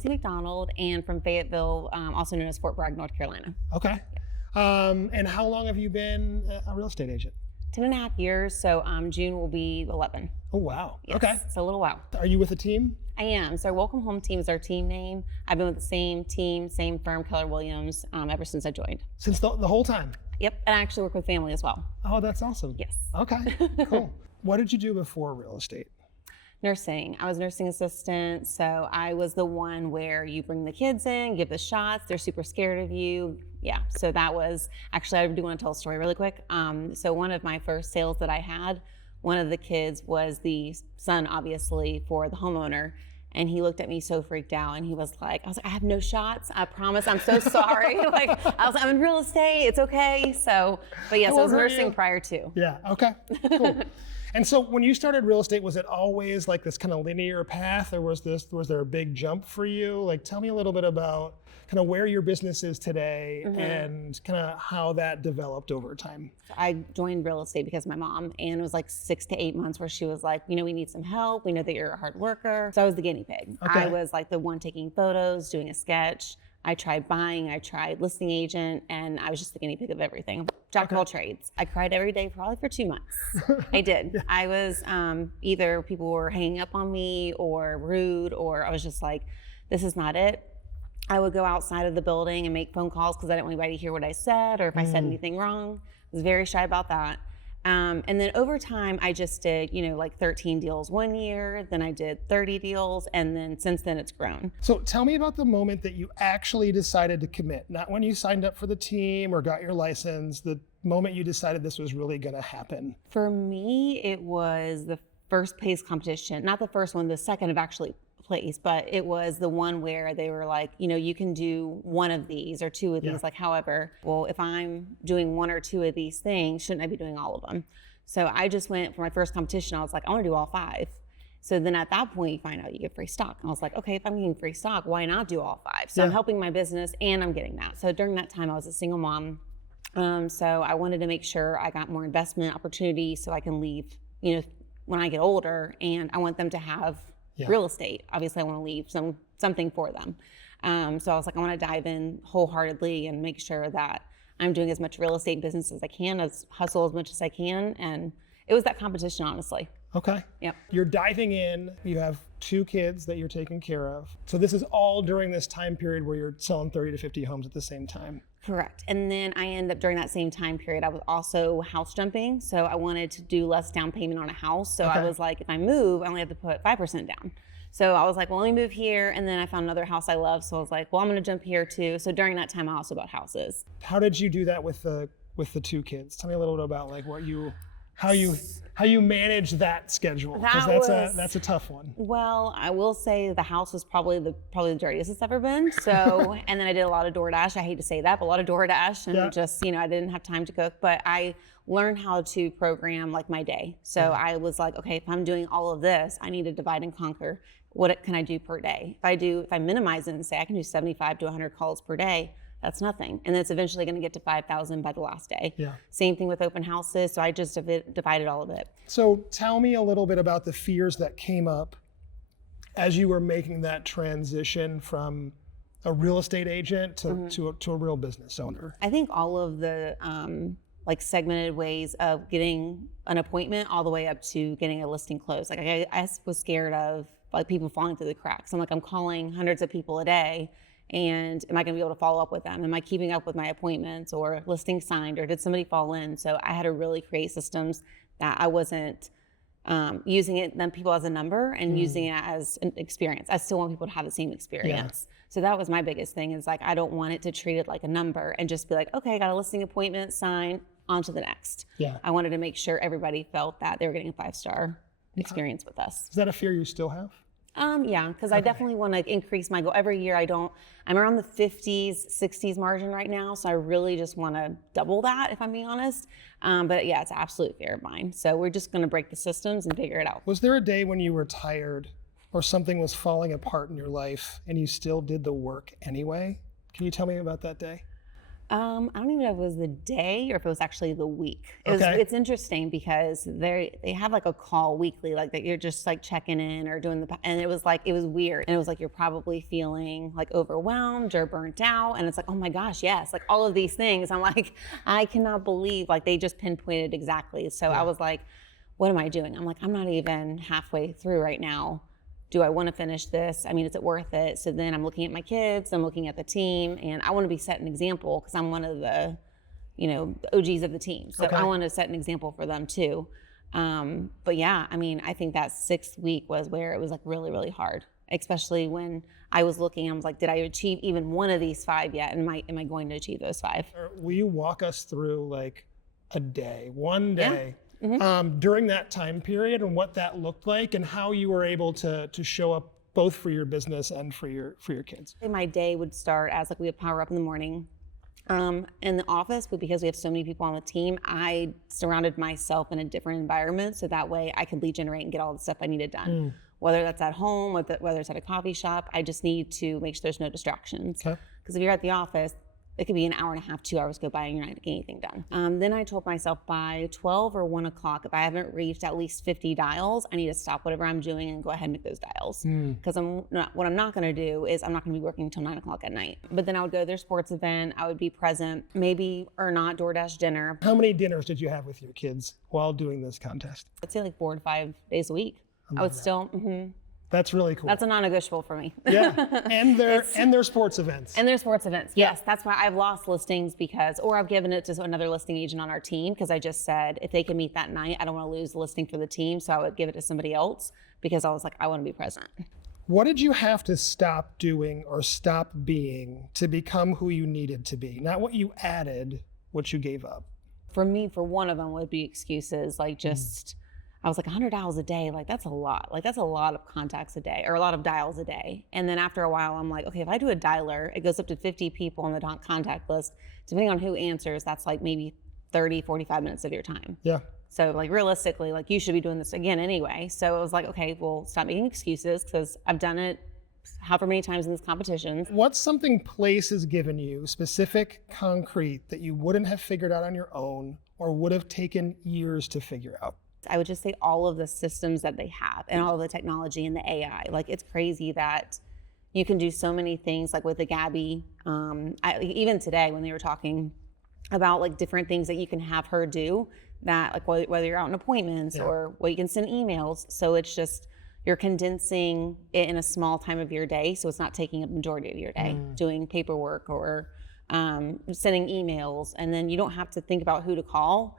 Lindsey McDonald and from Fayetteville, also known as Fort Bragg, North Carolina. Okay. And how long have you been a real estate agent? 10.5 years, so June will be 11. Oh, wow. Yes, Okay. so a little while. Are you with a team? I am. So Welcome Home Team is our team name. I've been with the same team, same firm, Keller-Williams, ever since I joined. Since the whole time? Yep, and I actually work with family as well. Oh, that's awesome. Yes. Okay, cool. What did you do before real estate? Nursing. I was a nursing assistant, so I was the one where you bring the kids in, give the shots, they're super scared of you. Yeah, so that was, actually I do want to tell a story really quick. So one of my first sales that I had, one of the kids was the son, obviously, for the homeowner. And he looked at me so freaked out and he was like, I have no shots. I promise, I'm so sorry. I'm in real estate, it's okay. So, but yes, I was nursing prior to. Yeah, okay, cool. And so when you started real estate, was it always like this kind of linear path, or was there a big jump for you? Like, tell me a little bit about kind of where your business is today and kind of how that developed over time. I joined real estate because of my mom, and it was like 6 to 8 months where she was like, we need some help. We know that you're a hard worker. So I was the guinea pig. Okay. I was like the one taking photos, doing a sketch. I tried buying, I tried listing agent, and I was just the guinea pig of everything. Jack of all trades. I cried every day probably for 2 months. I did. Yeah. I was either people were hanging up on me or rude, or I was just like, this is not it. I would go outside of the building and make phone calls because I didn't want anybody to hear what I said or if I said anything wrong. I was very shy about that. And then over time, I just did, like 13 deals one year, then I did 30 deals, and then since then it's grown. So tell me about the moment that you actually decided to commit, not when you signed up for the team or got your license, the moment you decided this was really going to happen. For me, it was the first PACE competition, not the first one, the second of actually place, but it was the one where they were like, you can do one of these or two of these, however, well, if I'm doing one or two of these things, shouldn't I be doing all of them? So I just went for my first competition. I was like, I want to do all 5. So then at that point, you find out you get free stock. And I was like, okay, if I'm getting free stock, why not do all 5? So I'm helping my business and I'm getting that. So during that time, I was a single mom. So I wanted to make sure I got more investment opportunity so I can leave, when I get older, and I want them to have real estate. Obviously, I want to leave something for them. So I was like, I want to dive in wholeheartedly and make sure that I'm doing as much real estate business as I can, hustle as much as I can. And it was that competition, honestly. Okay. Yep. You're diving in. You have 2 kids that you're taking care of. So this is all during this time period where you're selling 30 to 50 homes at the same time. Correct. And then I ended up during that same time period, I was also house jumping. So I wanted to do less down payment on a house. So I was like, if I move, I only have to put 5% down. So I was like, well, let me move here. And then I found another house I love. So I was like, well, I'm going to jump here too. So during that time, I also bought houses. How did you do that with the 2 kids? Tell me a little bit about like how you manage that schedule, because that's a tough one. Well, I will say the house was probably the dirtiest it's ever been. So, and then I did a lot of DoorDash. I hate to say that, but a lot of DoorDash, and just, I didn't have time to cook, but I learned how to program like my day. So I was like, okay, if I'm doing all of this, I need to divide and conquer. What can I do per day? If I minimize it and say I can do 75 to 100 calls per day, that's nothing. And it's eventually going to get to 5,000 by the last day. Yeah. Same thing with open houses. So I just divided all of it. So tell me a little bit about the fears that came up as you were making that transition from a real estate agent to a real business owner. I think all of the like segmented ways of getting an appointment all the way up to getting a listing closed. Like I was scared of like people falling through the cracks. I'm calling hundreds of people a day. And am I going to be able to follow up with them? Am I keeping up with my appointments or listings signed, or did somebody fall in? So I had to really create systems that I wasn't using people as a number and using it as an experience. I still want people to have the same experience. Yeah. So that was my biggest thing, is like, I don't want it to treat it like a number and just be like, okay, I got a listing appointment, sign, on to the next. Yeah. I wanted to make sure everybody felt that they were getting a 5-star experience with us. Is that a fear you still have? Yeah, because I definitely want to increase my goal. Every year I'm around the 50s, 60s margin right now. So I really just want to double that, if I'm being honest. But yeah, it's an absolute fear of mine. So we're just going to break the systems and figure it out. Was there a day when you were tired or something was falling apart in your life and you still did the work anyway? Can you tell me about that day? I don't even know if it was the day or if it was actually the week. Okay. It's interesting because they have like a call weekly, like that you're just like checking in or doing and it was weird. And it was like, you're probably feeling like overwhelmed or burnt out. And it's like, oh my gosh, yes. Like all of these things. I'm like, I cannot believe like they just pinpointed exactly. So I was like, what am I doing? I'm like, I'm not even halfway through right now. Do I want to finish this? I mean, is it worth it? So then I'm looking at my kids, I'm looking at the team, and I want to be set an example because I'm one of the, OGs of the team. So I want to set an example for them too. But yeah, I mean, I think that 6th week was where it was like really, really hard, especially when I was looking, I was like, did I achieve even one of these 5 yet? And am I going to achieve those 5? Will you walk us through like one day? Yeah. Mm-hmm. During that time period and what that looked like and how you were able to show up both for your business and for your kids. My day would start as like we would power up in the morning in the office, but because we have so many people on the team, I surrounded myself in a different environment so that way I could lead generate and get all the stuff I needed done. Whether that's at home, whether it's at a coffee shop, I just need to make sure there's no distractions. Because if you're at the office, it could be an hour and a half, 2 hours go by and you're not getting anything done. Then I told myself by 12 or 1 o'clock, if I haven't reached at least 50 dials, I need to stop whatever I'm doing and go ahead and make those dials. Because what I'm not gonna do is I'm not gonna be working until 9 o'clock at night. But then I would go to their sports event, I would be present, maybe or not DoorDash dinner. How many dinners did you have with your kids while doing this contest? I'd say like 4 to 5 days a week. I would still, That's really cool. That's a non-negotiable for me. Yeah, and their sports events. And their sports events, yes. That's why I've lost listings or I've given it to another listing agent on our team because I just said, if they can meet that night, I don't want to lose the listing for the team. So I would give it to somebody else because I was like, I want to be present. What did you have to stop doing or stop being to become who you needed to be? Not what you added, what you gave up. For me, for one of them would be excuses, like just, I was like 100 dials a day, like that's a lot. Like that's a lot of contacts a day or a lot of dials a day. And then after a while, I'm like, okay, if I do a dialer, it goes up to 50 people on the contact list. Depending on who answers, that's like maybe 30, 45 minutes of your time. Yeah. So like realistically, like you should be doing this again anyway. So it was like, okay, well, stop making excuses because I've done it however many times in these competitions. What's something Place has given you, specific, concrete, that you wouldn't have figured out on your own or would have taken years to figure out? I would just say all of the systems that they have and all of the technology and the AI. Like it's crazy that you can do so many things like with the Gabby. Even today when they were talking about like different things that you can have her do that like whether you're out in appointments or you can send emails. So it's just, you're condensing it in a small time of your day. So it's not taking a majority of your day doing paperwork or sending emails. And then you don't have to think about who to call.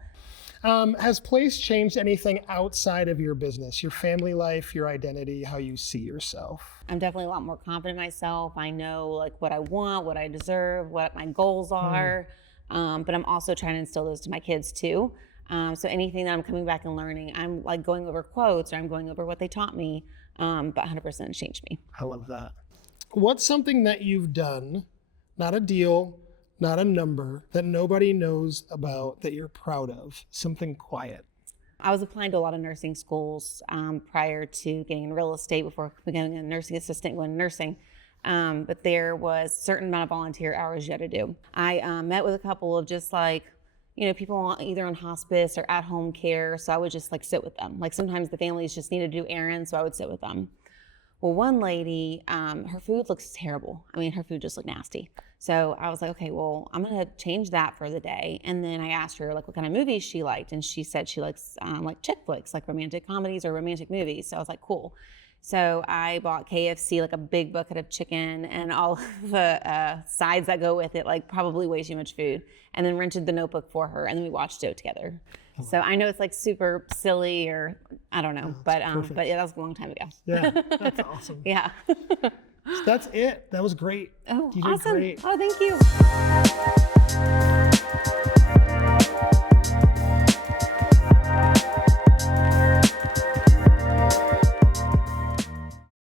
Has Place changed anything outside of your business, your family life, your identity, how you see yourself? I'm definitely a lot more confident in myself. I know like what I want, what I deserve, what my goals are. But I'm also trying to instill those to my kids too. So anything that I'm coming back and learning, I'm like going over quotes or I'm going over what they taught me, but 100% changed me. I love that. What's something that you've done, not a deal, not a number, that nobody knows about that you're proud of? Something quiet. I was applying to a lot of nursing schools prior to getting in real estate before becoming a nursing assistant, going to nursing. But there was a certain amount of volunteer hours you had to do. I met with a couple of just like, people either on hospice or at home care. So I would just like sit with them. Like sometimes the families just needed to do errands, so I would sit with them. Well, one lady, her food looks terrible. I mean, her food just looked nasty. So I was like, okay, well, I'm gonna change that for the day. And then I asked her like what kind of movies she liked. And she said she likes like chick flicks, like romantic comedies or romantic movies. So I was like, cool. So I bought KFC, like a big bucket of chicken and all of the sides that go with it, like probably way too much food. And then rented The Notebook for her. And then we watched it together. So I know it's like super silly or I don't know, but yeah, that was a long time ago. Yeah, that's awesome. Yeah. So that's it. That was great. Oh, you did awesome. Great. Oh, thank you.